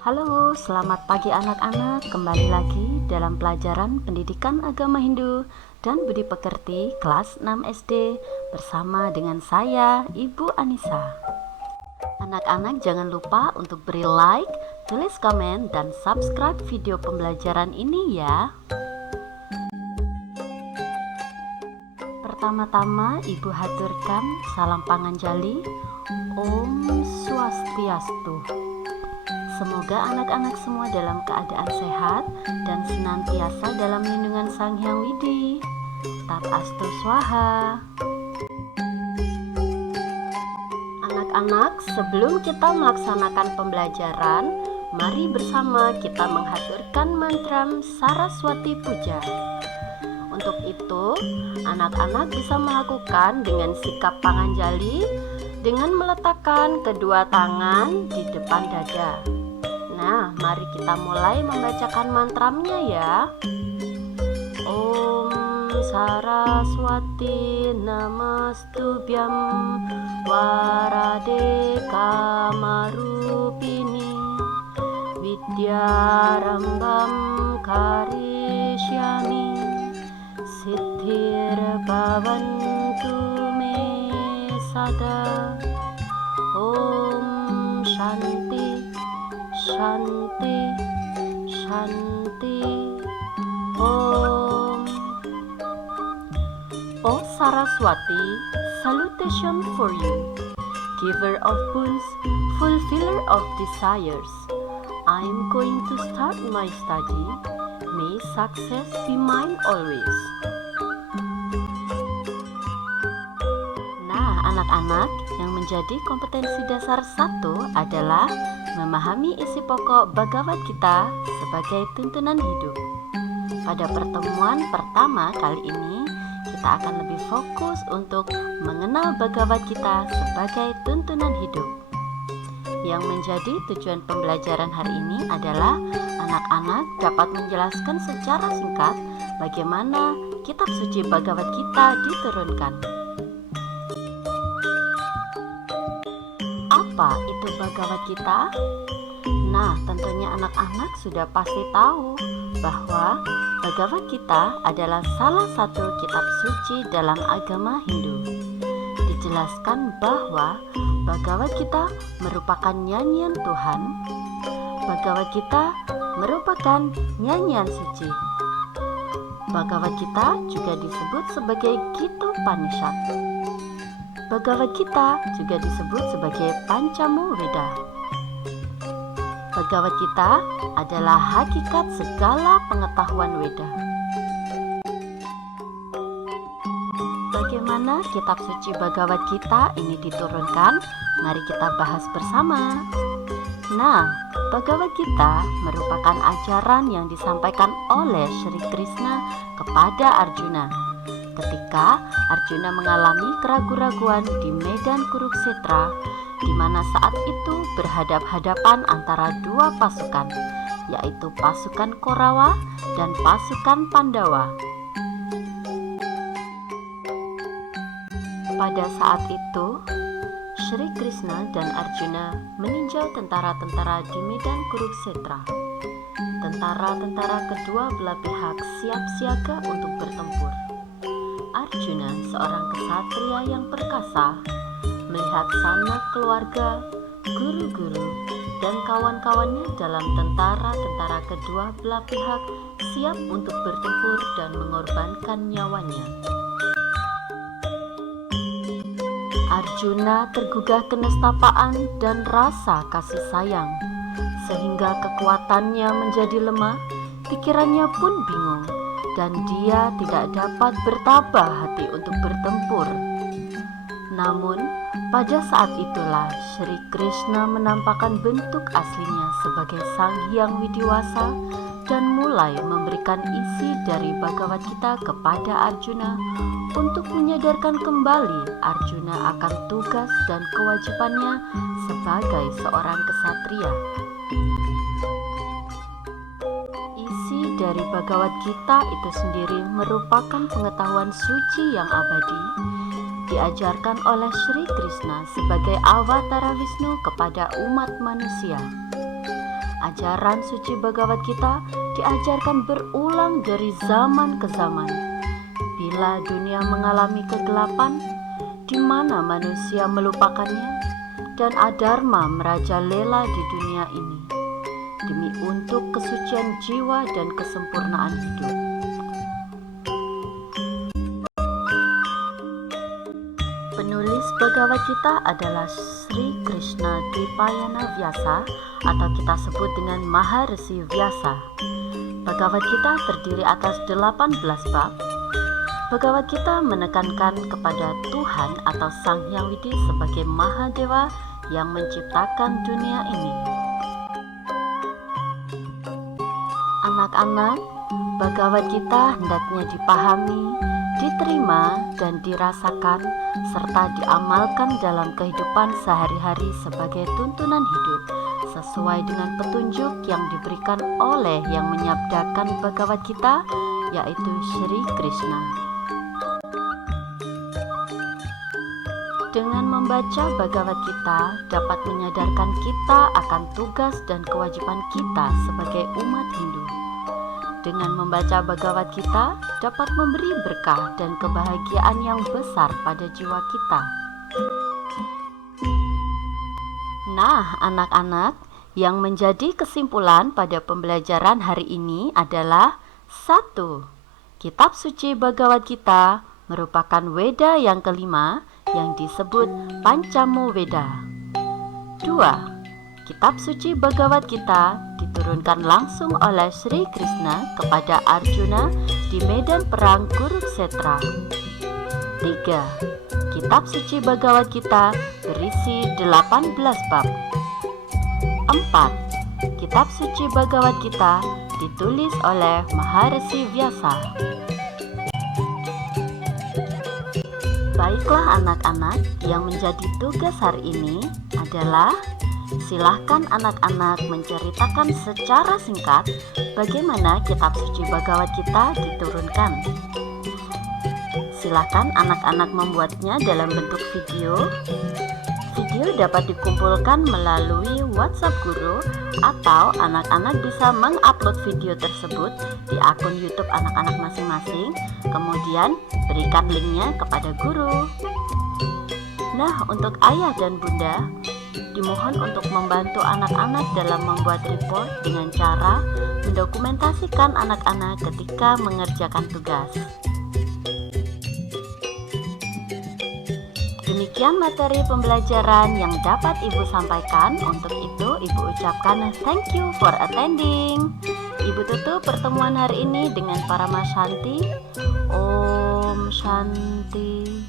Halo, selamat pagi anak-anak. Kembali lagi dalam pelajaran Pendidikan Agama Hindu dan Budi Pekerti kelas 6 SD bersama dengan saya, Ibu Anissa. Anak-anak jangan lupa untuk beri like, tulis komen, dan subscribe video pembelajaran ini ya. Pertama-tama Ibu haturkan salam panganjali. Om Swastiastu. Semoga anak-anak semua dalam keadaan sehat dan senantiasa dalam lindungan Sang Hyang Widi. Tat Astu Swaha. Anak-anak, sebelum kita melaksanakan pembelajaran, mari bersama kita menghaturkan mantra Saraswati Puja. Untuk itu, anak-anak bisa melakukan dengan sikap panganjali dengan meletakkan kedua tangan di depan dada. Nah, mari kita mulai membacakan mantramnya ya. Om Saraswati Namastubhyam Warade Kamarupini Vidyarambam Karishyami Siddhir Bhavantu Me Sada. Om Shanti Shanti Shanti Om. O Saraswati, salutation for you, giver of boons, fulfiller of desires. I am going to start my study. May success be mine always. Nah, anak-anak, yang menjadi kompetensi dasar 1 adalah memahami isi pokok Bhagavad Gita sebagai tuntunan hidup. Pada pertemuan pertama kali ini, kita akan lebih fokus untuk mengenal Bhagavad Gita sebagai tuntunan hidup. Yang menjadi tujuan pembelajaran hari ini adalah anak-anak dapat menjelaskan secara singkat bagaimana kitab suci Bhagavad Gita diturunkan. Apa itu Bhagavad Gita? Nah, tentunya anak-anak sudah pasti tahu bahwa Bhagavad Gita adalah salah satu kitab suci dalam agama Hindu. Dijelaskan bahwa Bhagavad Gita merupakan nyanyian Tuhan. Bhagavad Gita merupakan nyanyian suci. Bhagavad Gita juga disebut sebagai Gita Upanishad. Bhagavad Gita juga disebut sebagai Pancamu Veda. Bhagavad Gita adalah hakikat segala pengetahuan Weda. Bagaimana kitab suci Bhagavad Gita ini diturunkan? Mari kita bahas bersama. Nah, Bhagavad Gita merupakan ajaran yang disampaikan oleh Sri Krishna kepada Arjuna ketika Arjuna mengalami keraguan-raguan di medan Kurukshetra, di mana saat itu berhadap-hadapan antara dua pasukan, yaitu pasukan Korawa dan pasukan Pandawa. Pada saat itu, Sri Krishna dan Arjuna meninjau tentara-tentara di medan Kurukshetra. Tentara-tentara kedua belah pihak siap siaga untuk bertempur. Arjuna, seorang kesatria yang perkasa, melihat sanak keluarga, guru-guru, dan kawan-kawannya dalam tentara-tentara kedua belah pihak siap untuk bertempur dan mengorbankan nyawanya. Arjuna tergugah kenestapaan dan rasa kasih sayang, sehingga kekuatannya menjadi lemah, pikirannya pun bingung, dan dia tidak dapat bertabah hati untuk bertempur. Namun, pada saat itulah Sri Krishna menampakkan bentuk aslinya sebagai Sang Hyang Widiwasa dan mulai memberikan isi dari Bhagavad Gita kepada Arjuna untuk menyadarkan kembali Arjuna akan tugas dan kewajibannya sebagai seorang kesatria. Isi dari Bhagavad Gita itu sendiri merupakan pengetahuan suci yang abadi, diajarkan oleh Sri Krishna sebagai Avatara Wisnu kepada umat manusia. Ajaran suci Bhagavad Gita diajarkan berulang dari zaman ke zaman. Bila dunia mengalami kegelapan, di mana manusia melupakannya, dan adharma merajalela di dunia ini, demi untuk kesucian jiwa dan kesempurnaan hidup. Penulis Bhagavad Gita adalah Sri Krishna Dvipayana Vyasa, atau kita sebut dengan Maharshi Vyasa. Bhagavad Gita terdiri atas 18 bab. Bhagavad Gita menekankan kepada Tuhan atau Sang Hyang Widi sebagai Mahadewa yang menciptakan dunia ini. Anak-anak, Bhagavad Gita hendaknya dipahami, diterima, dan dirasakan, serta diamalkan dalam kehidupan sehari-hari sebagai tuntunan hidup, sesuai dengan petunjuk yang diberikan oleh yang menyabdakan Bhagavad Gita, yaitu Sri Krishna. Dengan membaca Bhagavad Gita dapat menyadarkan kita akan tugas dan kewajiban kita sebagai umat Hindu. Dengan membaca Bhagavad Gita dapat memberi berkah dan kebahagiaan yang besar pada jiwa kita. Nah, anak-anak, yang menjadi kesimpulan pada pembelajaran hari ini adalah 1. Kitab suci Bhagavad Gita merupakan Weda yang kelima yang disebut Pancamu Weda. 2. Kitab suci Bhagavad Gita diturunkan langsung oleh Sri Krishna kepada Arjuna di medan perang Kurukshetra. 3. Kitab suci Bhagavad Gita berisi 18 bab. 4. Kitab suci Bhagavad Gita ditulis oleh Maharshi Vyasa. Baiklah anak-anak, yang menjadi tugas hari ini adalah silahkan anak-anak menceritakan secara singkat bagaimana kitab suci Bhagavad Gita diturunkan. Silahkan anak-anak membuatnya dalam bentuk video. Video dapat dikumpulkan melalui WhatsApp guru, atau anak-anak bisa mengupload video tersebut di akun YouTube anak-anak masing-masing, kemudian berikan linknya kepada guru. Nah, untuk ayah dan bunda, dimohon untuk membantu anak-anak dalam membuat report dengan cara mendokumentasikan anak-anak ketika mengerjakan tugas. Demikian materi pembelajaran yang dapat Ibu sampaikan. Untuk itu, Ibu ucapkan thank you for attending. Ibu tutup pertemuan hari ini dengan Parama Shanti. Om Shanti,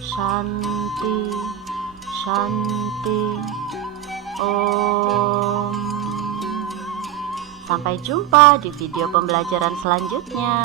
Shanti, Shanti. Om. Sampai jumpa di video pembelajaran selanjutnya.